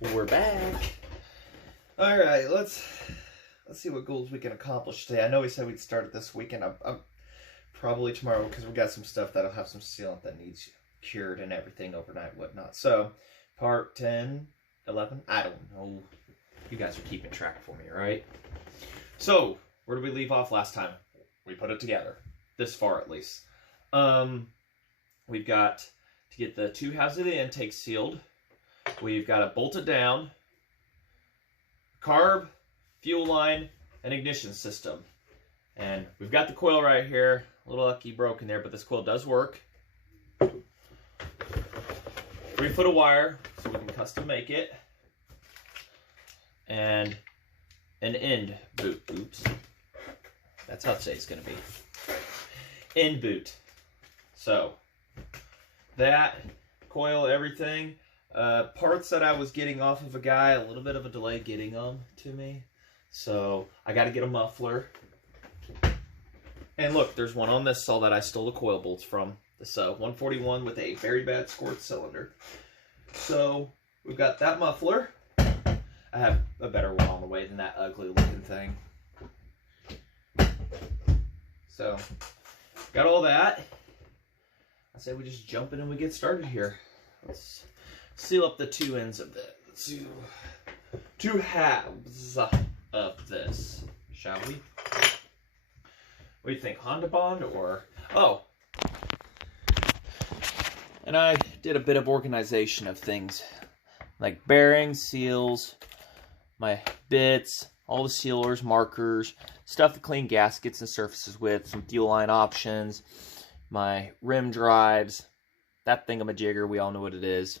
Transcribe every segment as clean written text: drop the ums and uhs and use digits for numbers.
We're back. All right, let's see what goals we can accomplish today. I know we said we'd start it this weekend. I'm probably tomorrow because we got some stuff that'll have some sealant that needs cured and everything overnight, whatnot. So, part 10, 11, I don't know. You guys are keeping track for me, right? So, where did we leave off last time? We put it together. This far, at least. We've got to get the two halves of the intake sealed. We've got to bolt it down. Carb, fuel line, and ignition system. And we've got the coil right here. A little lucky broken there, but this coil does work. 3 foot of wire, so we can custom make it. And an end boot. Oops. That's how today's going to be. End boot. So, that, coil, everything. Parts that I was getting off of a guy, a little bit of a delay getting them to me. So, I got to get a muffler. And look, there's one on this saw that I stole the coil bolts from. This 141 with a very bad scored cylinder. So, we've got that muffler. I have a better one on the way than that ugly looking thing. So, got all that. I say we just jump in and we get started here. Let's seal up the two ends of the two halves of this, shall we? What do you think, Honda Bond or... Oh! And I did a bit of organization of things, like bearings, seals, my bits, all the sealers, markers, stuff to clean gaskets and surfaces with, some fuel line options, my rim drives, that thingamajigger, we all know what it is.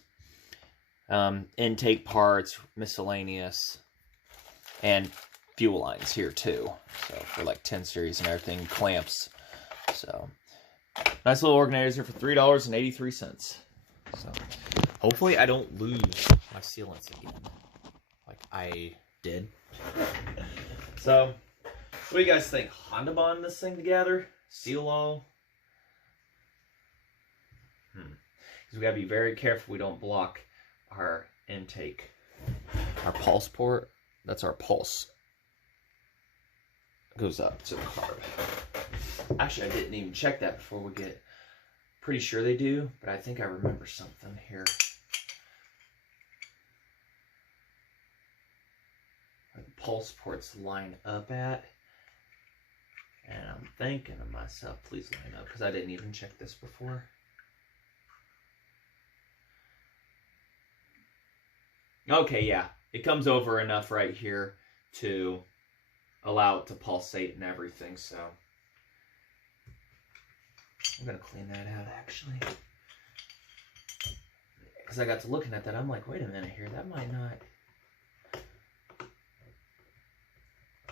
Intake parts, miscellaneous, and fuel lines here too. So for like 10 series and everything, clamps. So nice little organizer for $3.83. So hopefully I don't lose my sealants again, like I did. So what do you guys think? Honda Bond this thing together? Seal all? Because we gotta be very careful we don't block our intake. Our pulse port, that's our pulse. Goes up to the carb. Actually, I didn't even check that before we get... Pretty sure they do, but I think I remember something here. Where the pulse ports line up at. And I'm thinking to myself, please line up, because I didn't even check this before. Okay, yeah. It comes over enough right here to allow it to pulsate and everything, so... I'm going to clean that out, actually. Because I got to looking at that, I'm like, wait a minute here, that might not...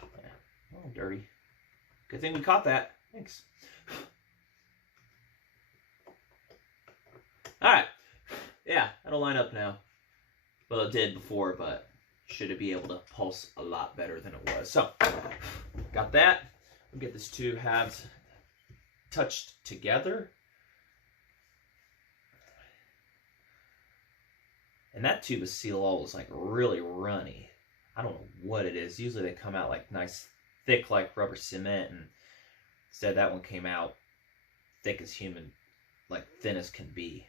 Yeah, a little dirty. Good thing we caught that. Thanks. Alright. Yeah, that'll line up now. Well, it did before, but should it be able to pulse a lot better than it was. So, got that. We'll get these two halves touched together. And that tube of seal all is like really runny. I don't know what it is. Usually they come out like nice, thick like rubber cement, and instead that one came out thick as human, like thin as can be.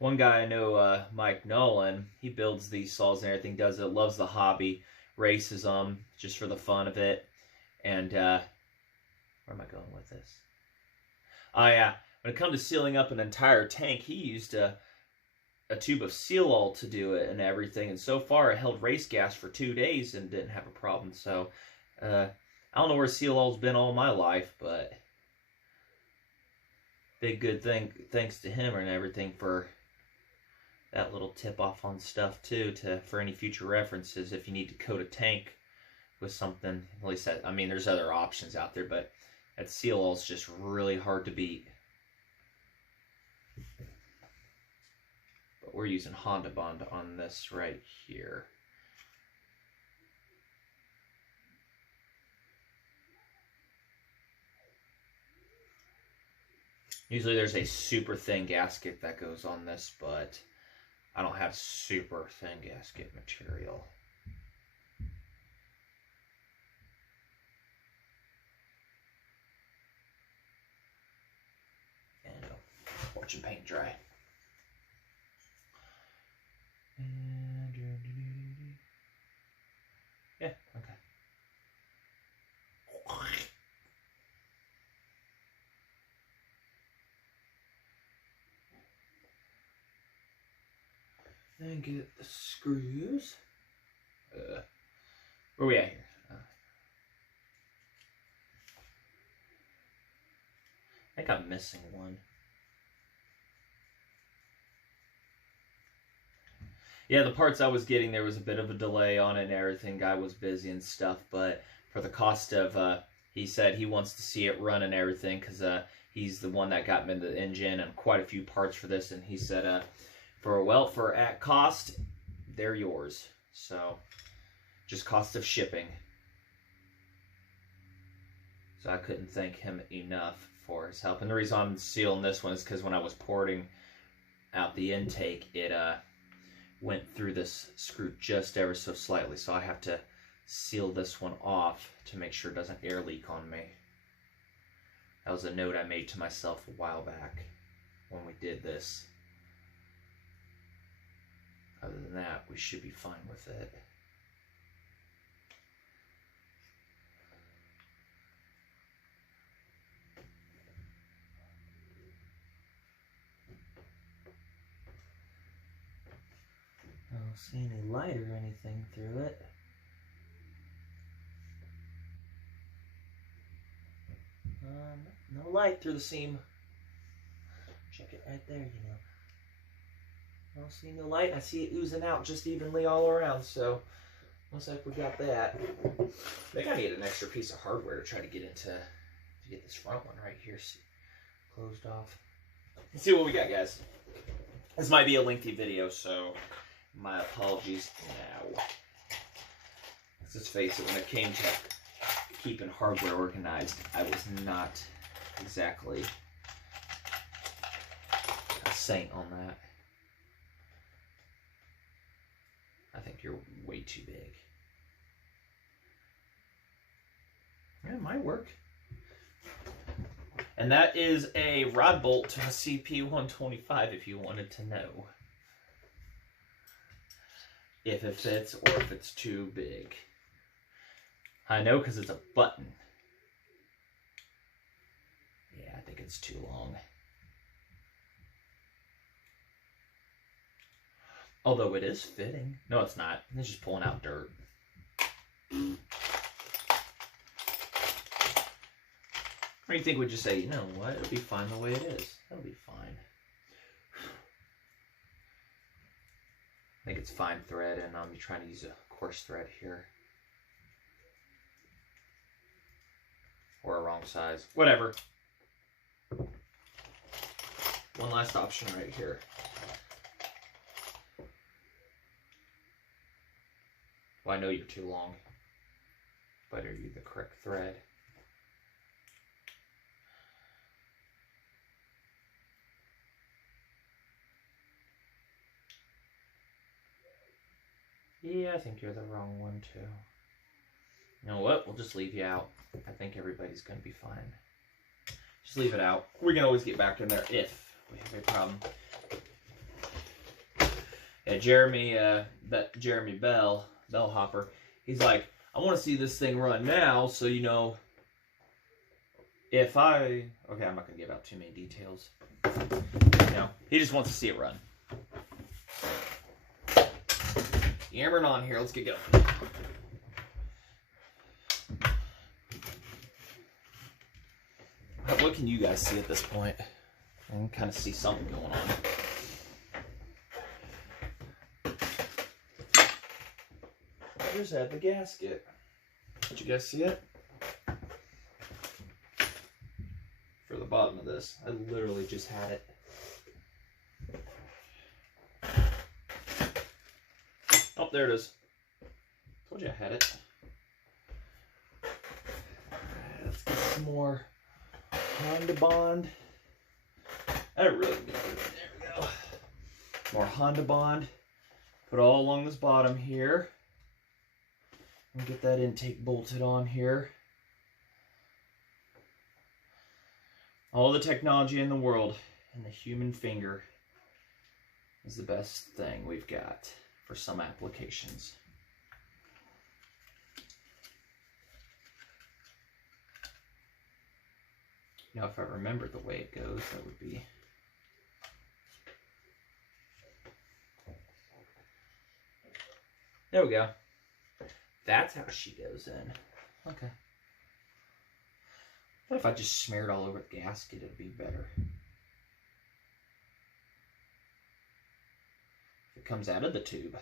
One guy I know, Mike Nolan, he builds these saws and everything, does it, loves the hobby, races them just for the fun of it. And, where am I going with this? Oh yeah, when it comes to sealing up an entire tank, he used a tube of seal-all to do it and everything. And so far, it held race gas for 2 days and didn't have a problem. So, I don't know where seal-all's been all my life, but big good thing, thanks to him and everything for that little tip off on stuff too, for any future references if you need to coat a tank with something. At least that, I mean, there's other options out there, but that seal-all is just really hard to beat. But we're using Honda Bond on this right here. Usually there's a super thin gasket that goes on this, but I don't have super thin gasket material. And watching paint dry. Yeah, okay. And get the screws. Where we at here? I think I'm missing one. Yeah, the parts I was getting, there was a bit of a delay on it and everything. Guy was busy and stuff, but for the cost of, he said he wants to see it run and everything, because he's the one that got me the engine and quite a few parts for this, and he said, for at cost, they're yours. So, just cost of shipping. So I couldn't thank him enough for his help. And the reason I'm sealing this one is because when I was porting out the intake, it went through this screw just ever so slightly. So I have to seal this one off to make sure it doesn't air leak on me. That was a note I made to myself a while back when we did this. Other than that, we should be fine with it. I don't see any light or anything through it. No light through the seam. Check it right there, you know. I don't see no light. I see it oozing out just evenly all around, so looks like we got that. I think I need an extra piece of hardware to try to get into, to get this front one right here closed off. Let's see what we got, guys. This might be a lengthy video, so my apologies now. Let's face it, when it came to keeping hardware organized, I was not exactly a saint on that. I think you're way too big. It might work. And that is a rod bolt to a CP125 if you wanted to know. If it fits or if it's too big. I know because it's a button. Yeah, I think it's too long. Although it is fitting. No, it's not. It's just pulling out dirt. Or you think we'd just say, you know what, it'll be fine the way it is. It'll be fine. I think it's fine thread, and I'm trying to use a coarse thread here. Or a wrong size. Whatever. One last option right here. Well, I know you're too long, but are you the correct thread? Yeah, I think you're the wrong one too. You know what? We'll just leave you out. I think everybody's going to be fine. Just leave it out. We can always get back in there if we have a problem. Yeah, Jeremy Bellhopper, he's like, I want to see this thing run now, so you know, if I... Okay, I'm not going to give out too many details. No, he just wants to see it run. Yammering on here, let's get going. What can you guys see at this point? I can kind of see something going on. I just had the gasket. Did you guys see it? For the bottom of this. I literally just had it. Oh, there it is. Told you I had it. Let's get some more Honda Bond. That really good. There we go. More Honda Bond. Put all along this bottom here. And get that intake bolted on here. All the technology in the world, and the human finger is the best thing we've got for some applications. Now, if I remember the way it goes, that would be... There we go. That's how she goes in. Okay. But if I just smear it all over the gasket, it'd be better. If it comes out of the tube.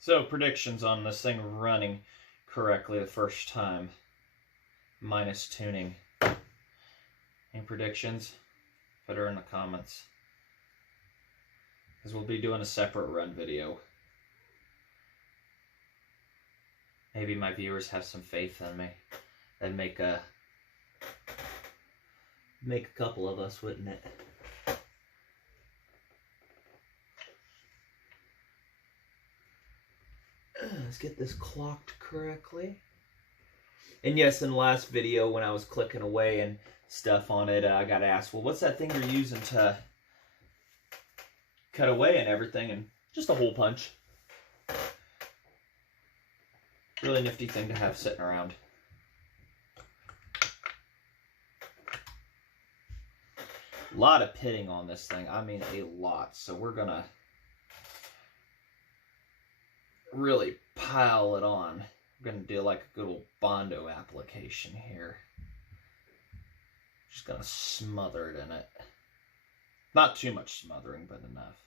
So, predictions on this thing running correctly the first time, minus tuning. Any predictions? Put her in the comments, because we'll be doing a separate run video. Maybe my viewers have some faith in me. That'd make a couple of us, wouldn't it? Let's get this clocked correctly. And yes, in the last video when I was clicking away and stuff on it, I got asked, well, what's that thing you're using to cut away and everything? And just a hole punch. Really nifty thing to have sitting around. A lot of pitting on this thing. I mean, a lot. So we're gonna really pile it on. We're gonna do like a good old Bondo application here. Just gonna smother it in it. Not too much smothering, but enough.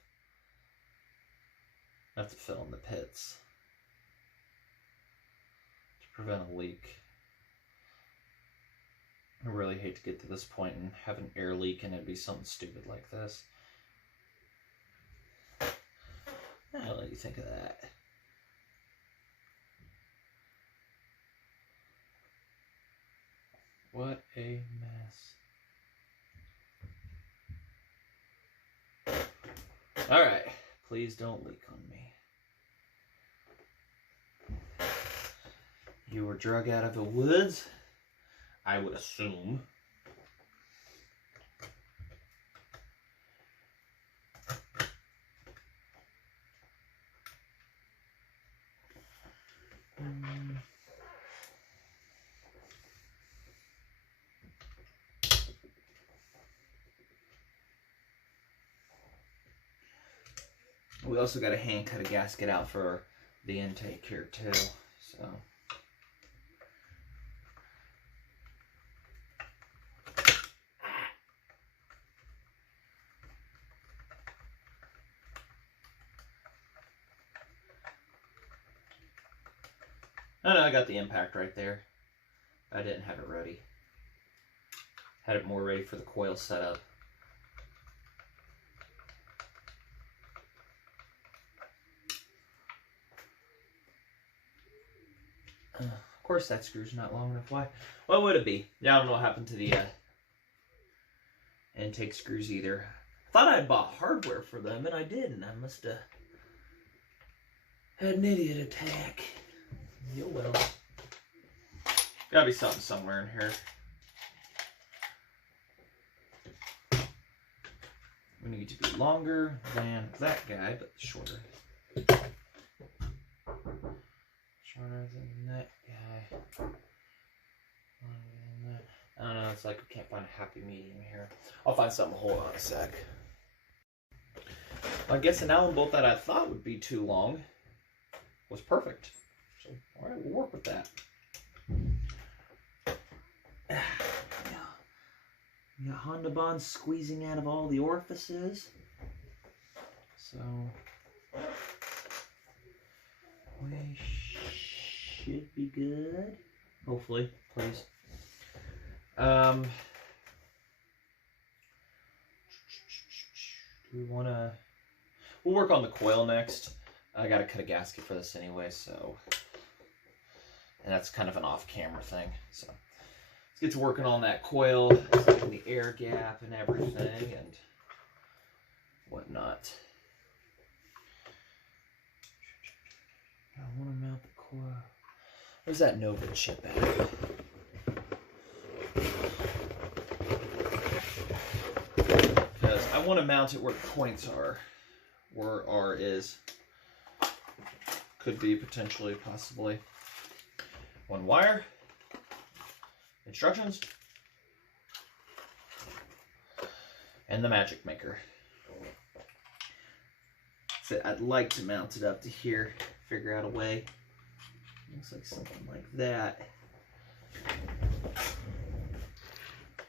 Enough to fill in the pits. To prevent a leak. I really hate to get to this point and have an air leak and it'd be something stupid like this. What do you think of that? What a mess. Alright, please don't leak on me. You were drug out of the woods, I would assume. We also got to hand cut a gasket out for the intake here too, so. Oh no, I got the impact right there. I didn't have it ready. Had it more ready for the coil setup. Of course that screw's not long enough. Why? What would it be? Yeah, I don't know what happened to the intake screws either. I thought I had bought hardware for them, and I didn't. I must have had an idiot attack. You will. Gotta be something somewhere in here. We need to be longer than that guy, but shorter. Shorter than that guy. Longer than that. I don't know, it's like we can't find a happy medium here. I'll find something. Hold on a sec. I guess an Allen bolt that I thought would be too long was perfect. So, alright, we'll work with that. We got Honda Bond squeezing out of all the orifices. So, we should be good. Hopefully, please. Do we want to... we'll work on the coil next. I gotta cut a gasket for this anyway, so, and that's kind of an off-camera thing. So let's get to working on that coil, setting the air gap and everything and whatnot. I want to mount the coil. Where's that Nova chip at? Because I want to mount it where the points are, where R is. Could be potentially, possibly. One wire. Instructions. And the magic maker. So I'd like to mount it up to here. Figure out a way. Looks like something like that.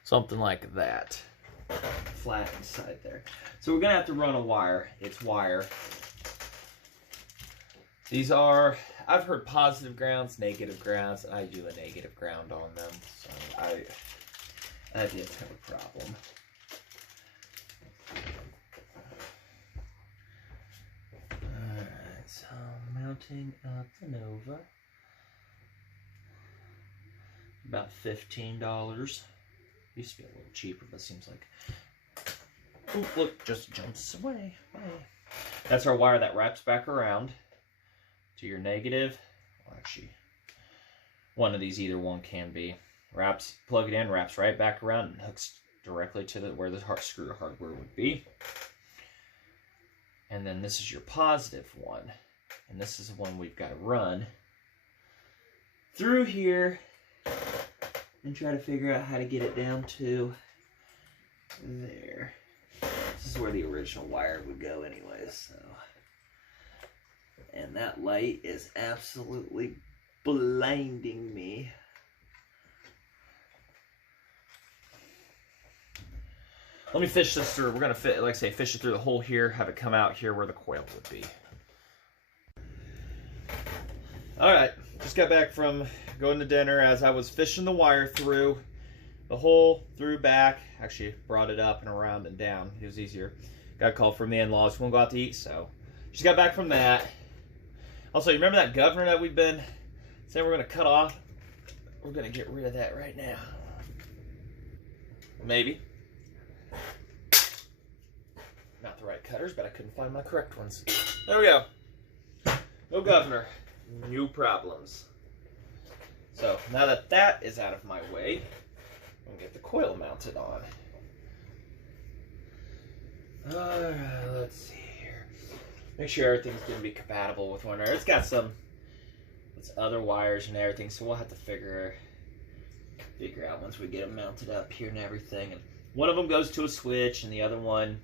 Something like that. Flat inside there. So we're going to have to run a wire. It's wire. These are, I've heard positive grounds, negative grounds. I do a negative ground on them. So I didn't have a problem. Alright, so mounting up the Nova. About $15. Used to be a little cheaper, but it seems like... Ooh, look, just jumps away. That's our wire that wraps back around to your negative. Well, actually, one of these, either one can be. Wraps, plug it in, wraps right back around and hooks directly to where the screw hardware would be. And then this is your positive one. And this is the one we've got to run through here and try to figure out how to get it down to there. This is where the original wire would go anyway, so. And that light is absolutely blinding me. Let me fish this through. We're going to, like I say, fish it through the hole here, have it come out here where the coil would be. Alright, just got back from going to dinner. As I was fishing the wire through the hole, through back, actually brought it up and around and down. It was easier. Got a call from the in-laws, won't go out to eat, so just got back from that. Also, you remember that governor that we've been saying we're going to cut off? We're going to get rid of that right now. Maybe. Not the right cutters, but I couldn't find my correct ones. There we go. No governor. No problems. So, now that that is out of my way, I'm going to get the coil mounted on. Alright, let's see here. Make sure everything's going to be compatible with one another. It's got some other wires and everything, so we'll have to figure out once we get them mounted up here and everything. And one of them goes to a switch, and the other one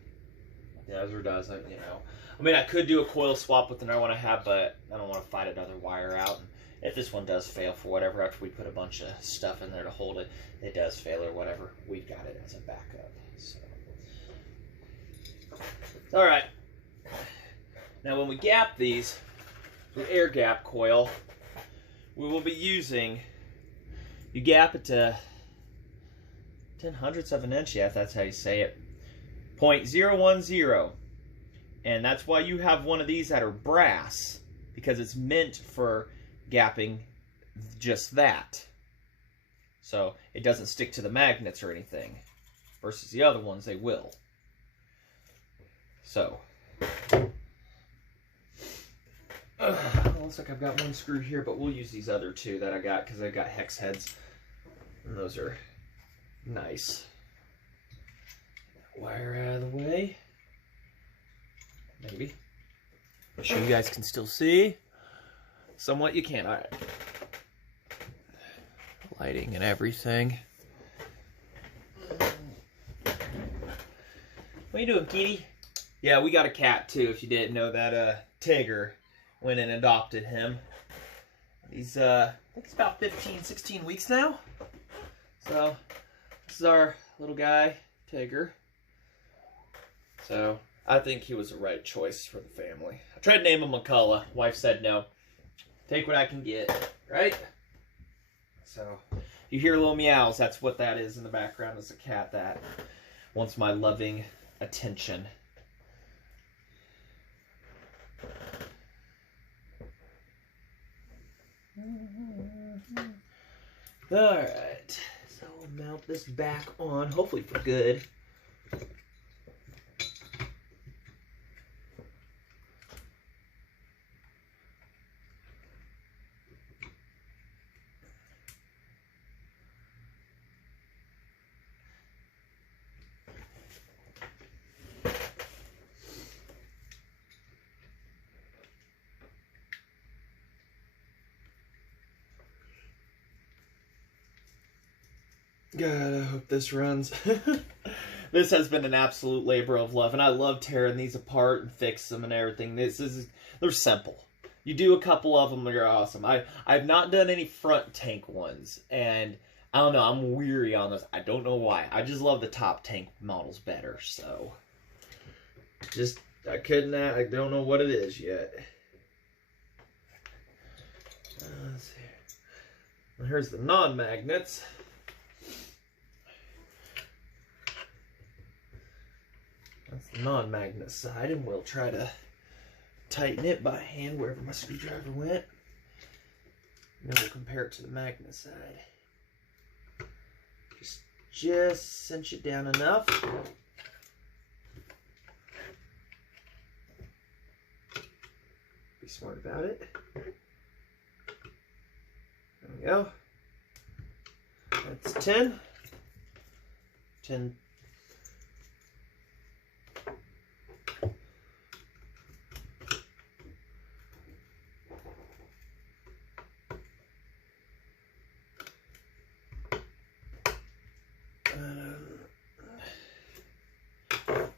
does or doesn't, you know. I mean, I could do a coil swap with another one I have, but I don't want to fight another wire out. And if this one does fail for whatever, after we put a bunch of stuff in there to hold it, it does fail or whatever, we've got it as a backup. So. All right. Now, when we gap these, the air gap coil, we will be using, you gap it to 0.10 of an inch, yeah, if that's how you say it, 0.010. And that's why you have one of these that are brass, because it's meant for gapping just that. So it doesn't stick to the magnets or anything, versus the other ones, they will. So, looks like I've got one screw here, but we'll use these other two that I got because I've got hex heads, and those are nice. Wire out of the way. Maybe. I'm sure you guys can still see. Somewhat you can. All right. Lighting and everything. What are you doing, kitty? Yeah, we got a cat too, if you didn't know that. Tigger went and adopted him. He's, I think he's about 15, 16 weeks now. So, this is our little guy, Tigger. So, I think he was the right choice for the family. I tried to name him McCulloch. Wife said no. Take what I can get, right? So, you hear little meows. That's what that is in the background. Is a cat that wants my loving attention. Alright, so we'll mount this back on, hopefully for good. God, I hope this runs. This has been an absolute labor of love, and I love tearing these apart and fix them and everything. They're simple. You do a couple of them, they're awesome. I've not done any front tank ones, and I don't know, I'm weary on this. I don't know why. I just love the top tank models better, so I don't know what it is yet. Let's see. Well, here's the non-magnets. That's the non-magnet side, and we'll try to tighten it by hand wherever my screwdriver went. And then we'll compare it to the magnet side. Just cinch it down enough. Be smart about it. There we go. That's 10. 10.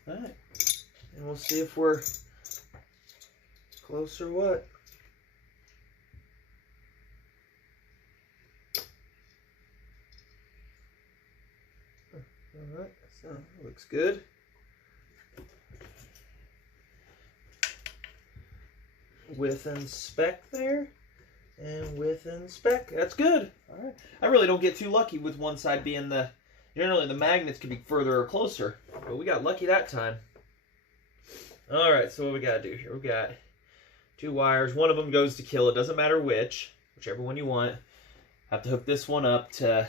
Alright, and we'll see if we're close or what. Alright, so looks good. Width and spec there, and width and spec, that's good. Alright, I really don't get too lucky with one side being generally the magnets could be further or closer, but we got lucky that time. Alright, so what we gotta do here, we got 2 wires. One of them goes to kill, it doesn't matter whichever one you want. Have to hook this one up to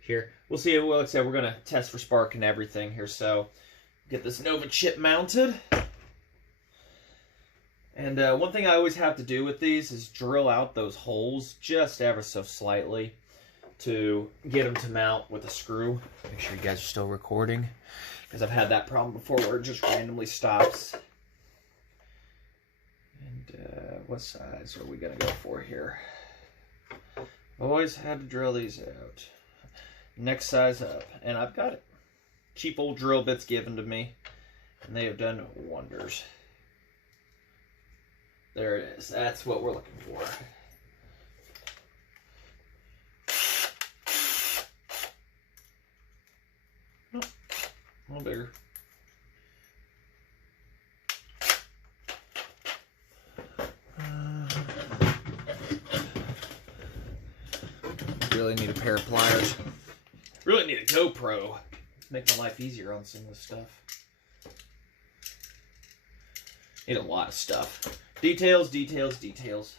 here. We'll see, like I said, we're gonna test for spark and everything here, so get this Nova chip mounted. And one thing I always have to do with these is drill out those holes just ever so slightly to get them to mount with a screw. Make sure you guys are still recording, because I've had that problem before where it just randomly stops. And what size are we gonna go for here? Always had to drill these out. Next size up, and I've got it. Cheap old drill bits given to me, and they have done wonders. There it is. That's what we're looking for. Oh, a little bigger. Really need a pair of pliers. Really need a GoPro. Make my life easier on some of this stuff. Need a lot of stuff. Details, details, details.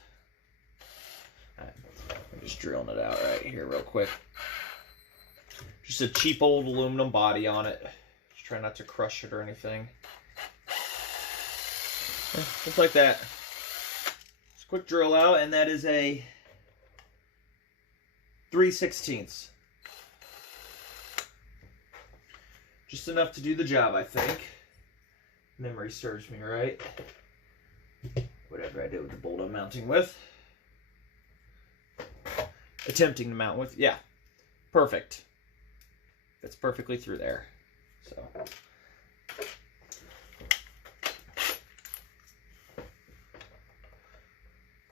Alright, I'm just drilling it out right here real quick. Just a cheap old aluminum body on it. Just try not to crush it or anything. Yeah, just like that. Just a quick drill out, and that is a 3/16. Just enough to do the job, I think. Memory serves me right. Whatever I did with the bolt I'm mounting with. Attempting to mount with. Yeah. Perfect. Fits perfectly through there. So.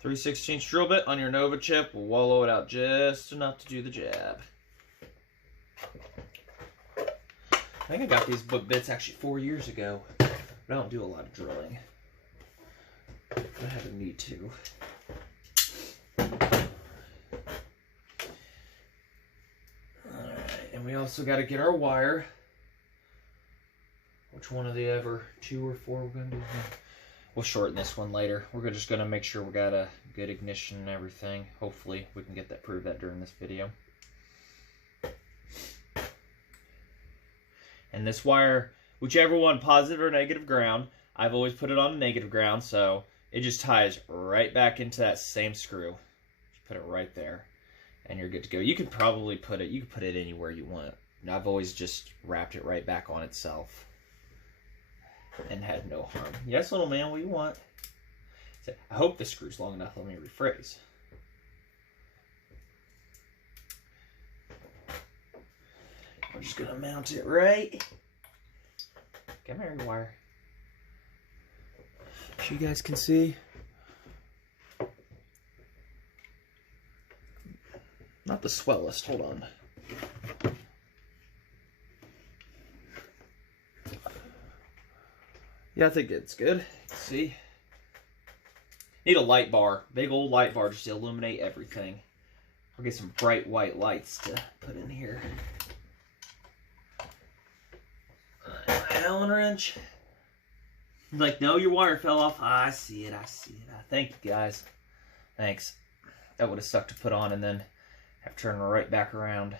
.3/16 drill bit on your Nova chip will wallow it out just enough to do the job. I think I got these bits actually 4 years ago. But I don't do a lot of drilling. I have a need to. Alright, and we also got to get our wire. Which one of the ever 2 or 4 we're going to do? we'll shorten this one later. We're just going to make sure we got a good ignition and everything. Hopefully we can prove that during this video. And this wire, whichever one, positive or negative ground, I've always put it on negative ground, so it just ties right back into that same screw. Put it right there, and you're good to go. You could probably put it anywhere you want. I've always just wrapped it right back on itself and had no harm. Yes, little man, what do you want? I hope the screw's long enough. Let me rephrase. We're just gonna mount it right. Come here, wire. So you guys can see. Not the swellest. Hold on. Yeah, I think it's good. See? Need a light bar. Big old light bar just to illuminate everything. I'll get some bright white lights to put in here. Allen wrench. Like, no, your wire fell off. I see it. I see it. Thank you, guys. Thanks. That would have sucked to put on and then have to turn it right back around.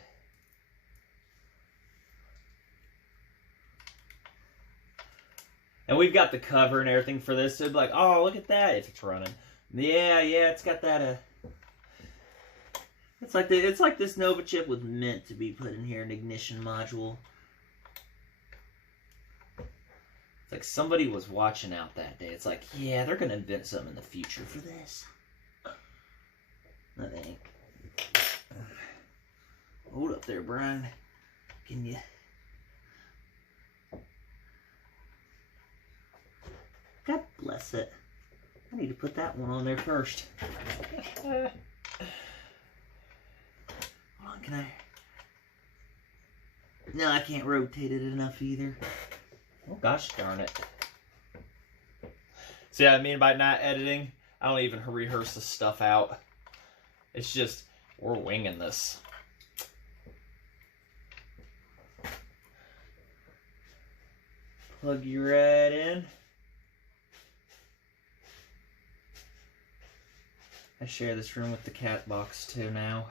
And we've got the cover and everything for this. So it'd be like, oh, look at that if it's running. Yeah, it's got that. It's like this Nova chip was meant to be put in here, an ignition module. It's like somebody was watching out that day. It's like, yeah, they're gonna invent something in the future for this. I think. Hold up there, Brian. Can you? God bless it. I need to put that one on there first. Hold on, can I? No, I can't rotate it enough either. Oh, gosh darn it. See what I mean by not editing? I don't even rehearse this stuff out. It's just, we're winging this. Plug you right in. I share this room with the cat box too now.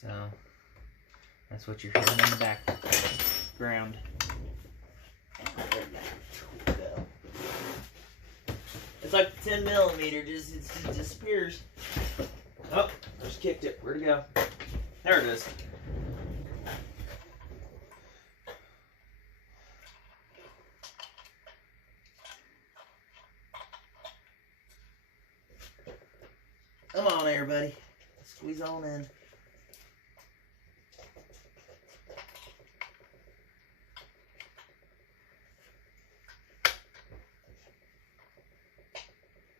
So that's what you're hearing in the background. It's like 10 millimeter, it just disappears. Oh, I just kicked it. Where'd it go? There it is. Come on, everybody. Squeeze on in.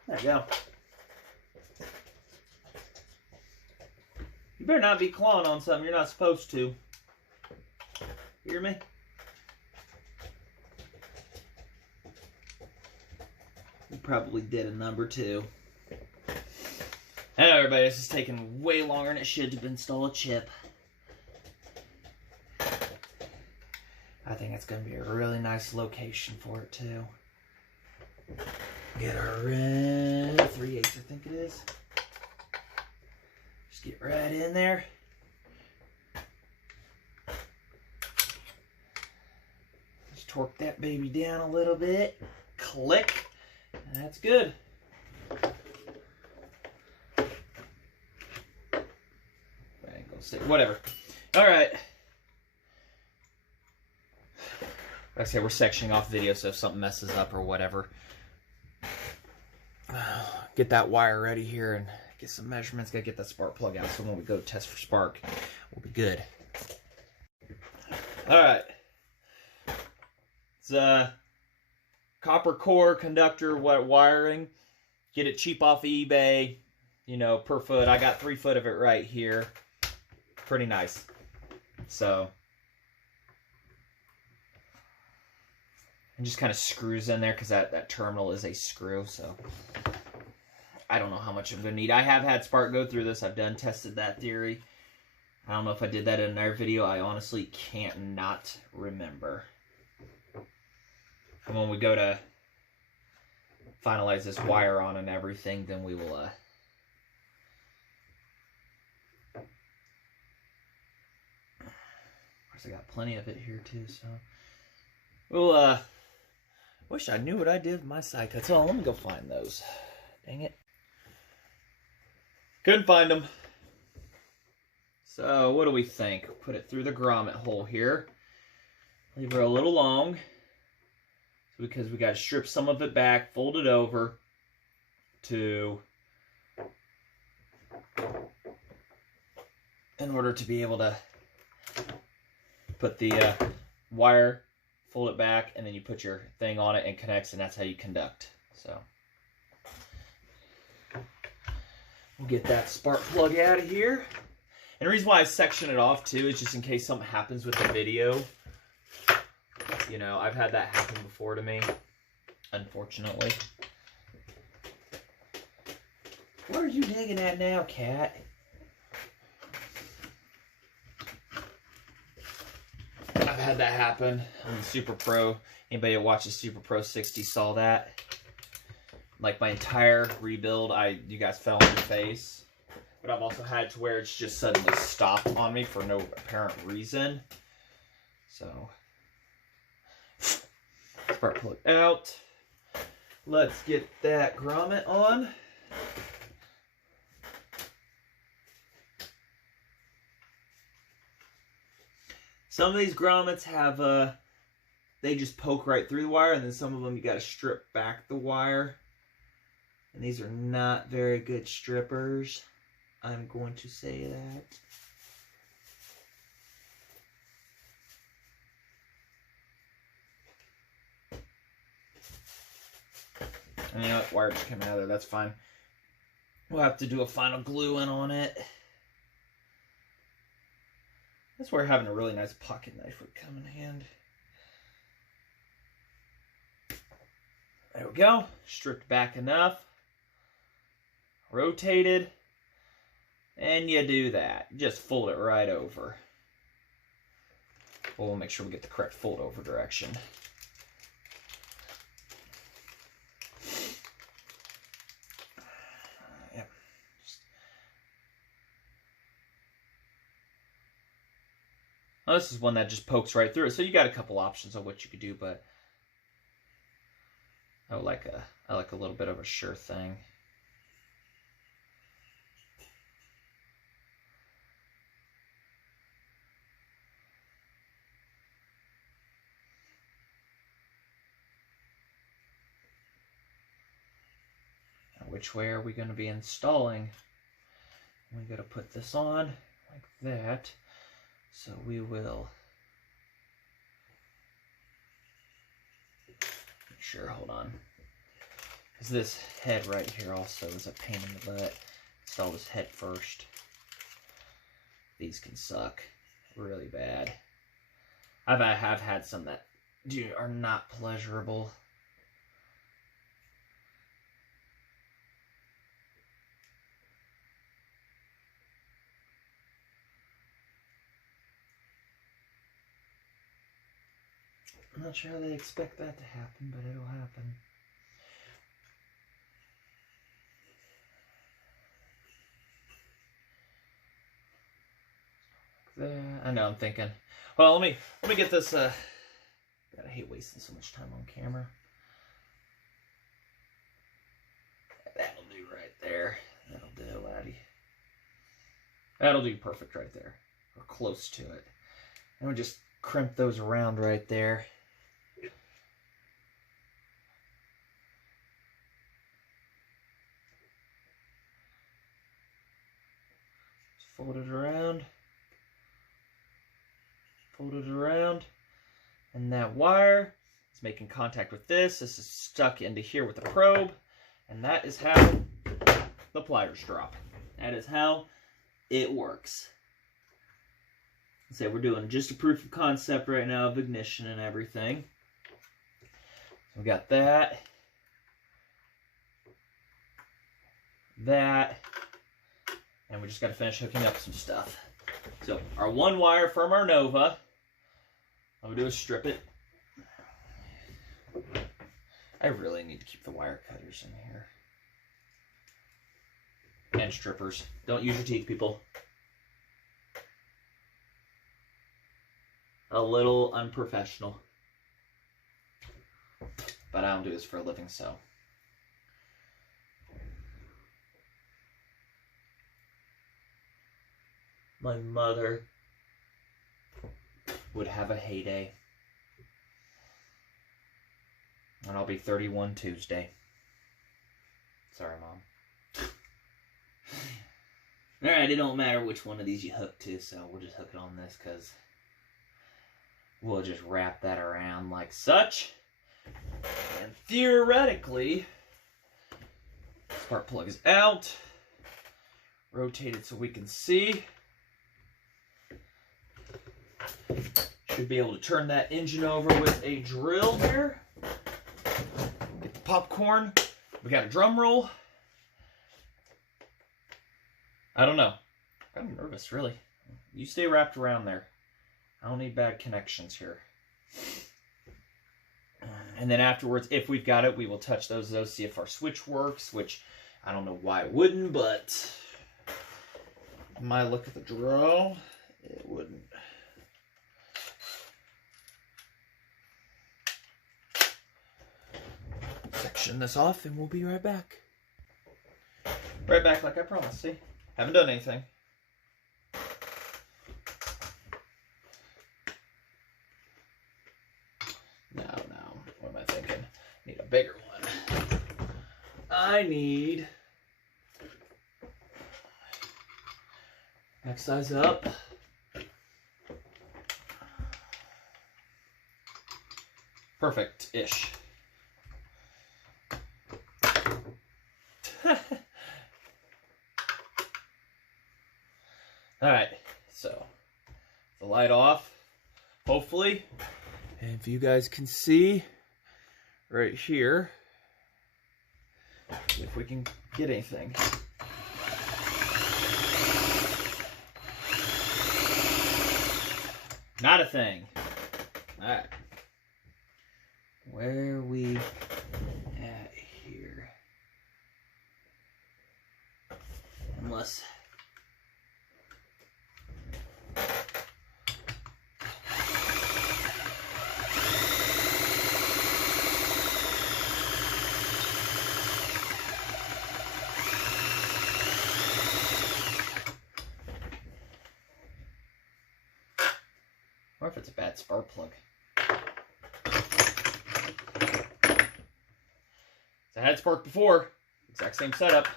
There you go. You better not be clawing on something you're not supposed to. You hear me? You probably did a number two. I know, everybody, this is taking way longer than it should to install a chip. I think it's going to be a really nice location for it, too. Get our 3/8, I think it is. Just get right in there. Just torque that baby down a little bit. Click. That's good. Whatever. All right. Like I said, we're sectioning off video, so if something messes up or whatever, get that wire ready here and get some measurements. Gotta get that spark plug out, so when we go test for spark, we'll be good. All right. It's copper core conductor wiring. Get it cheap off of eBay. You know, per foot. I got 3 foot of it right here. Pretty nice. So, and just kind of screws in there because that terminal is a screw. So I don't know how much I'm gonna need. I have had Spark go through this. I've tested that theory. I don't know if I did that in another video. I honestly can't not remember. And when we go to finalize this wire on and everything, then we will of course I got plenty of it here too, so we'll wish I knew what I did with my side cuts. Oh, let me go find those. Dang it. Couldn't find them. So what do we think? Put it through the grommet hole here. Leave her a little long, because we got to strip some of it back, fold it over in order to be able to put the wire, fold it back, and then you put your thing on it and connects, and that's how you conduct. So we'll get that spark plug out of here. And the reason why I section it off too is just in case something happens with the video. You know, I've had that happen before to me, unfortunately. What are you digging at now, cat? I've had that happen on the Super Pro. Anybody that watches Super Pro 60 saw that. Like my entire rebuild, you guys fell on your face. But I've also had to where it's just suddenly stopped on me for no apparent reason. So, spark plug out. Let's get that grommet on. Some of these grommets have, they just poke right through the wire, and then some of them you got to strip back the wire. And these are not very good strippers. I'm going to say that. And you know what? Wire just came out of there. That's fine. We'll have to do a final glue in on it. That's where having a really nice pocket knife would come in hand. There we go. Stripped back enough. Rotated. And you do that. Just fold it right over. We'll make sure we get the correct fold over direction. Yep. Well, this is one that just pokes right through it. So you got a couple options on what you could do, but I like a little bit of a sure thing. Which way are we going to be installing? We got to put this on like that. So we will make sure, hold on. Because this head right here also is a pain in the butt. Install this head first. These can suck really bad. I have had some that are not pleasurable. I'm not sure how they expect that to happen, but it'll happen. Like that. I know, I'm thinking. Well, let me get this. God, I hate wasting so much time on camera. That'll do right there. That'll do, laddie. That'll do perfect right there, or close to it. And we'll just crimp those around right there. Fold it around, and that wire is making contact with this. This is stuck into here with the probe, and that is how the pliers drop. That is how it works. So we're doing just a proof of concept right now of ignition and everything. So we got that, and we just got to finish hooking up some stuff. So our one wire from our Nova, all we do is strip it. I really need to keep the wire cutters in here. And strippers. Don't use your teeth, people. A little unprofessional. But I don't do this for a living, so. My mother would have a heyday. And I'll be 31 Tuesday. Sorry, Mom. Alright, it don't matter which one of these you hook to, so we'll just hook it on this, because we'll just wrap that around like such. And theoretically, spark plug is out. Rotate it so we can see. Should be able to turn that engine over with a drill here. Get the popcorn. We got a drum roll. I don't know. I'm nervous, really. You stay wrapped around there. I don't need bad connections here. And then afterwards, if we've got it, we will touch those, see if our switch works, which I don't know why it wouldn't, but my look at the drill, it wouldn't. Section this off and we'll be right back. Right back like I promised, see? Haven't done anything. No. What am I thinking? Need a bigger one. I need... Next size up. Perfect-ish. Alright, so the light off, hopefully, and if you guys can see right here, if we can get anything. Not a thing. Alright, where are we at here? Unless... Or if it's a bad spark plug. So I had spark before. Exact same setup.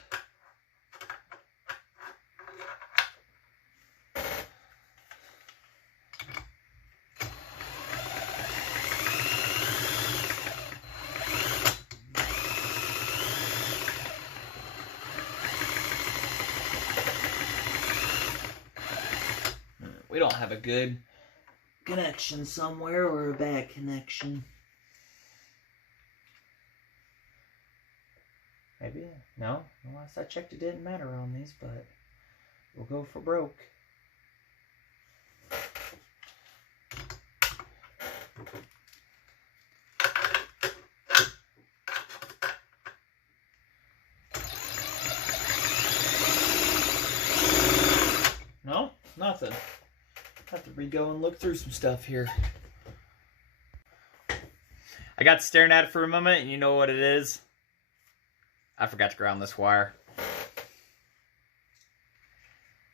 We don't have a good connection somewhere, or a bad connection. Maybe, no, last I checked it didn't matter on these, but we'll go for broke. No, nothing. Have to re-go and look through some stuff here. I got staring at it for a moment, and you know what it is? I forgot to ground this wire.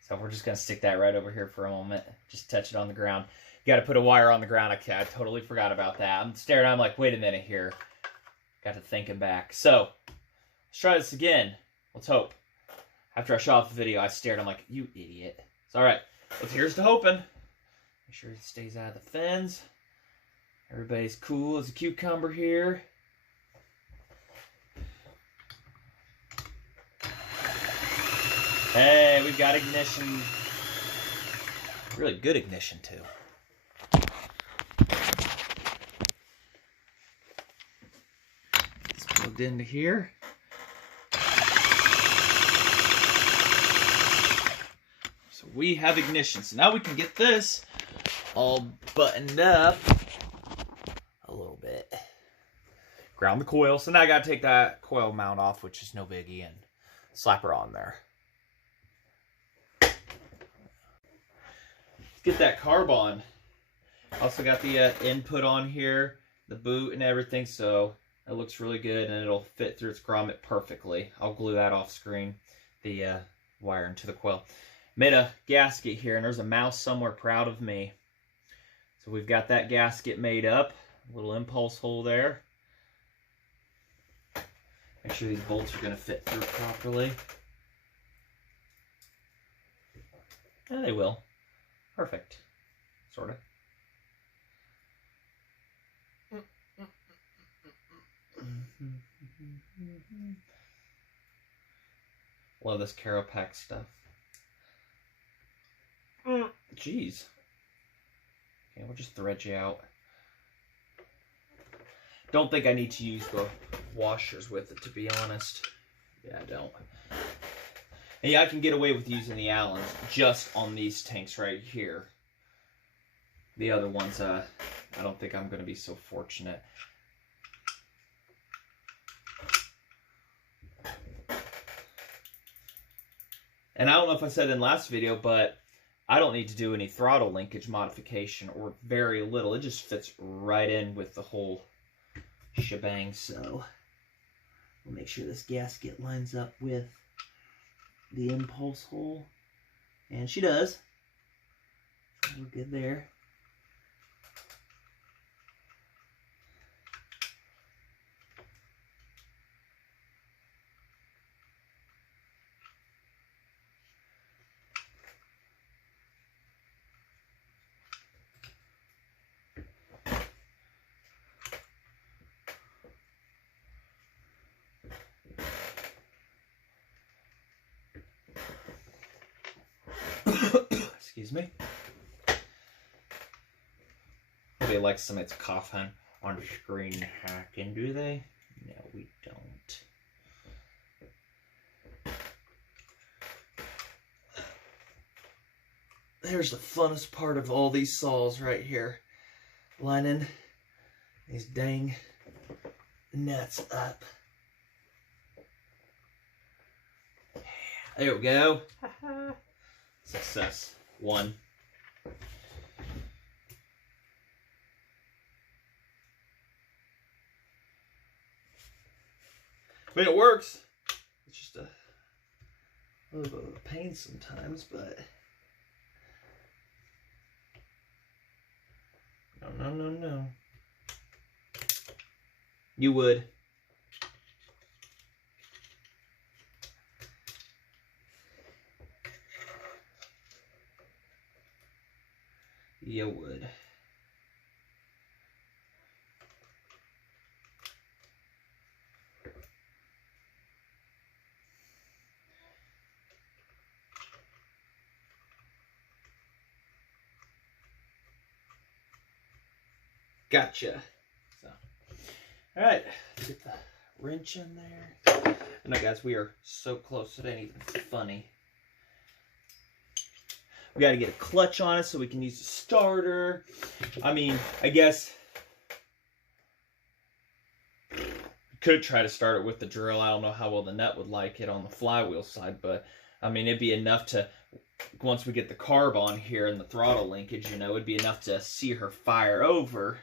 So we're just going to stick that right over here for a moment. Just touch it on the ground. You got to put a wire on the ground. I totally forgot about that. I'm staring, I'm like, wait a minute here. Got to thinking back. So, let's try this again. Let's hope. After I shot off the video, I stared. I'm like, you idiot. So, alright. Let's here's to hoping. Make sure it stays out of the fins. Everybody's cool as a cucumber here. Hey, we've got ignition. Really good ignition, too. It's plugged into here. So we have ignition. So now we can get this all buttoned up a little bit. ground the coil. So now I got to take that coil mount off, which is no biggie, and slap her on there. Let's get that carb on. Also got the input on here, the boot and everything, so it looks really good and it'll fit through its grommet perfectly. I'll glue that off screen, the wire into the coil. Made a gasket here, and there's a mouse somewhere proud of me. So we've got that gasket made up, a little impulse hole there. Make sure these bolts are going to fit through properly. Yeah, they will. Perfect. Sort of. Love this Caro Pack stuff. Jeez. Okay, we'll just thread you out. Don't think I need to use the washers with it, to be honest. Yeah, I don't. And yeah, I can get away with using the Allens just on these tanks right here. The other ones, I don't think I'm going to be so fortunate. And I don't know if I said in last video, but I don't need to do any throttle linkage modification, or very little. It just fits right in with the whole shebang. So we'll make sure this gasket lines up with the impulse hole. And she does. We're good there. Excuse me. Nobody likes somebody's coughing on the screen hacking, do they? No, we don't. There's the funnest part of all these saws right here. Lining these dang nuts up. There we go. Success. 1. I mean, it works. It's just a little bit of a pain sometimes, but no. You would. You would. Gotcha. So, all right, let's get the wrench in there. I know, guys, we are so close it ain't even funny. We got to get a clutch on it so we can use the starter. I mean, I guess could try to start it with the drill. I don't know how well the nut would like it on the flywheel side, but I mean, it'd be enough to, once we get the carb on here and the throttle linkage, you know, it'd be enough to see her fire over.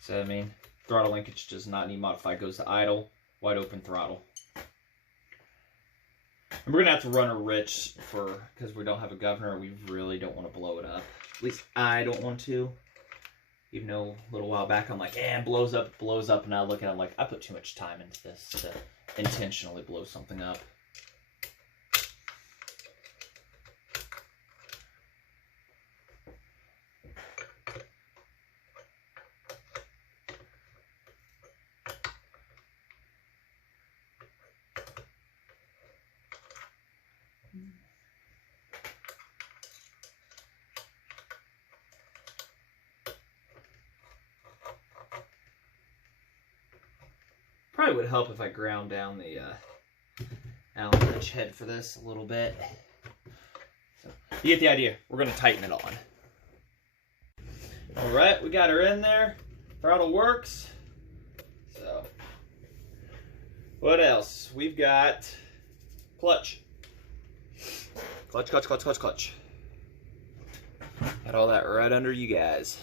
So, I mean, throttle linkage does not need modify. It goes to idle, wide open throttle. And we're going to have to run a rich because we don't have a governor. We really don't want to blow it up. At least I don't want to. Even though a little while back I'm like, it blows up. And I look at it, I'm like, I put too much time into this to intentionally blow something up. Probably would help if I ground down the Allen wrench head for this a little bit. So, you get the idea. We're going to tighten it on. All right, we got her in there. Throttle works. So, what else? We've got clutch. Clutch, clutch, clutch, clutch, clutch. Got all that right under you guys.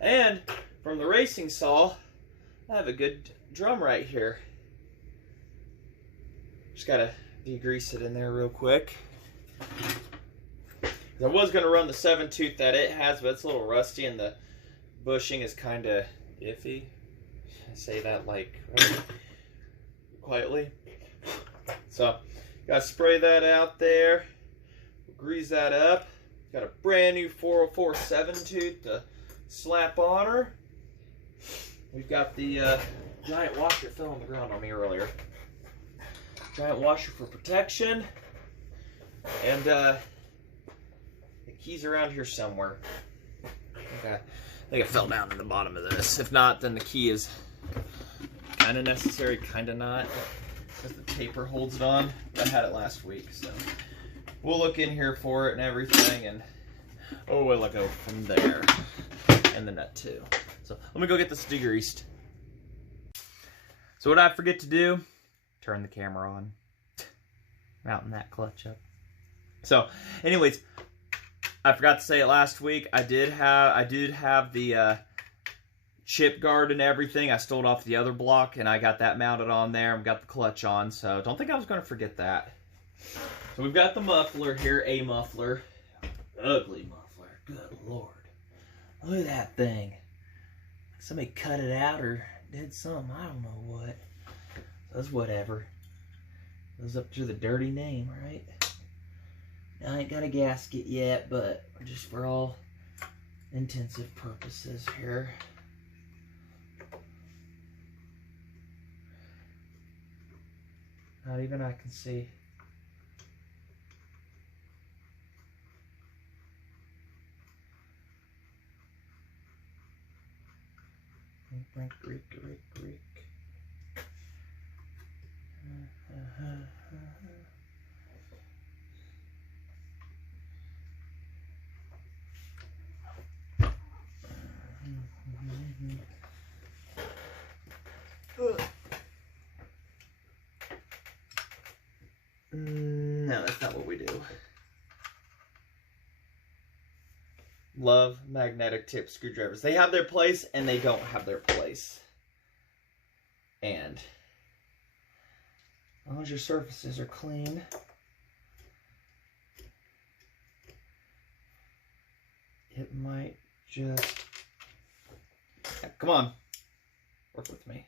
And from the racing saw, I have a good drum right here. Just gotta degrease it in there real quick. I was gonna run the 7-tooth that it has, but it's a little rusty and the bushing is kind of iffy. I say that like right, quietly. So, gotta spray that out there. Grease that up. Got a brand new 404 7-tooth to slap on her. We've got the giant washer fell on the ground on me earlier. Giant washer for protection. And the key's around here somewhere. Okay. I think it fell down in the bottom of this. If not, then the key is kind of necessary, kind of not. Because the taper holds it on. I had it last week, so we'll look in here for it and everything, and oh, well, I'll go from there. And the nut too. So let me go get this degreased. So what I forget to do, turn the camera on. Mounting that clutch up. So, anyways, I forgot to say it last week. I did have the chip guard and everything. I stole it off the other block, and I got that mounted on there and got the clutch on. So don't think I was going to forget that. So we've got the muffler here, a muffler. Ugly muffler. Good Lord. Look at that thing. Somebody cut it out or did something. I don't know what. That's whatever. Goes up to the dirty name, right? I ain't got a gasket yet, but just for all intensive purposes here. Not even I can see. No, that's not what we do. Love magnetic tip screwdrivers. They have their place and they don't have their place. And as long as your surfaces are clean, it might just... Come on, work with me.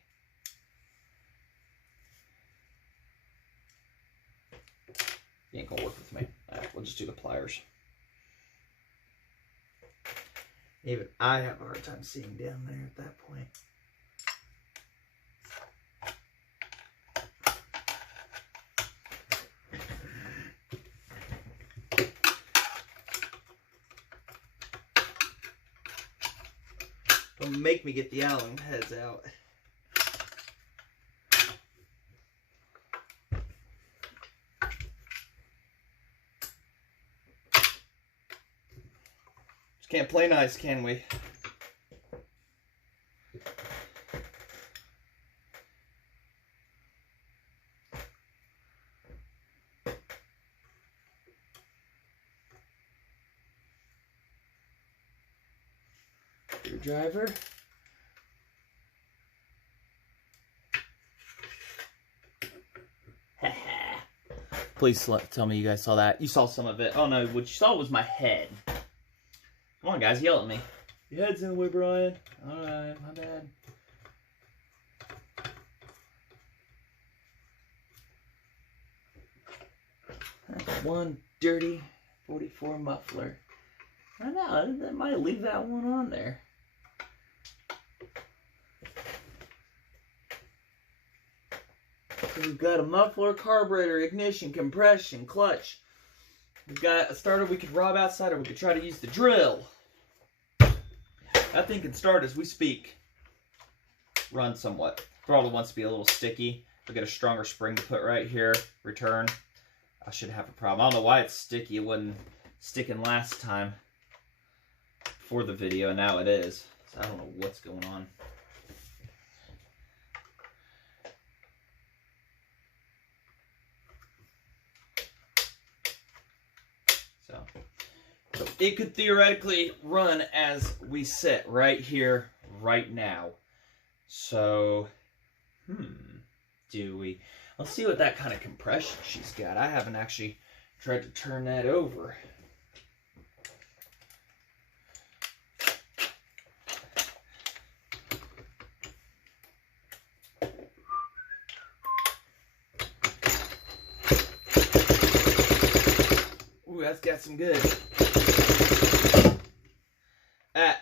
You ain't gonna work with me. Alright, we'll just do the pliers. Even I have a hard time seeing down there at that point. Don't make me get the Allen heads out. Just can't play nice, can we? Screwdriver. Please tell me you guys saw that. You saw some of it. Oh no, what you saw was my head. Come on guys, yell at me. Your head's in the way, Brian. Alright, my bad. That's one dirty 44 muffler. I know, I might leave that one on there. So we've got a muffler, carburetor, ignition, compression, clutch. We've got a starter we could rob outside, or we could try to use the drill. That thing can start as we speak. Run somewhat. Throttle wants to be a little sticky. We'll get a stronger spring to put right here. Return. I should have a problem. I don't know why it's sticky. It wasn't sticking last time. before the video, and now it is. So I don't know what's going on. So it could theoretically run as we sit right here, right now. So, let's see what that kind of compression she's got. I haven't actually tried to turn that over. Ooh, that's got some good.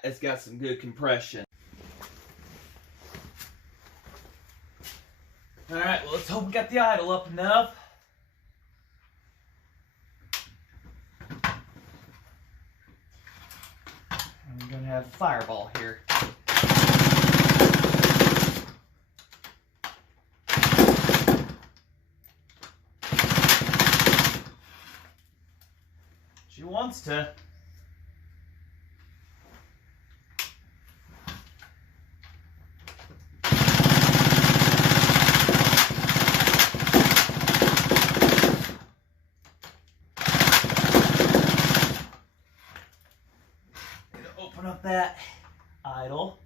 It's got some good compression. Alright, well, let's hope we got the idle up enough. And we're going to have a fireball here. She wants to. Open up that idle.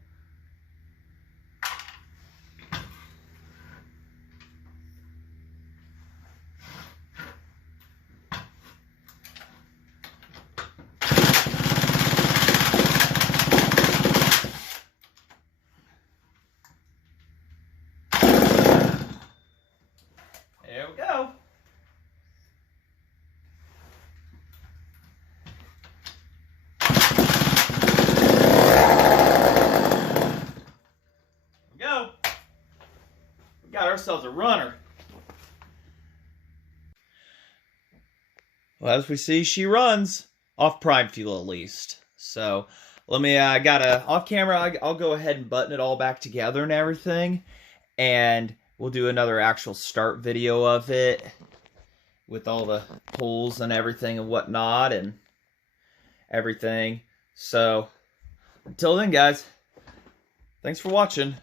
There we go. Got ourselves a runner. Well, as we see, she runs off prime fuel at least. So let me, off camera, I'll go ahead and button it all back together and everything. And we'll do another actual start video of it with all the pulls and everything and whatnot and everything. So until then, guys, thanks for watching.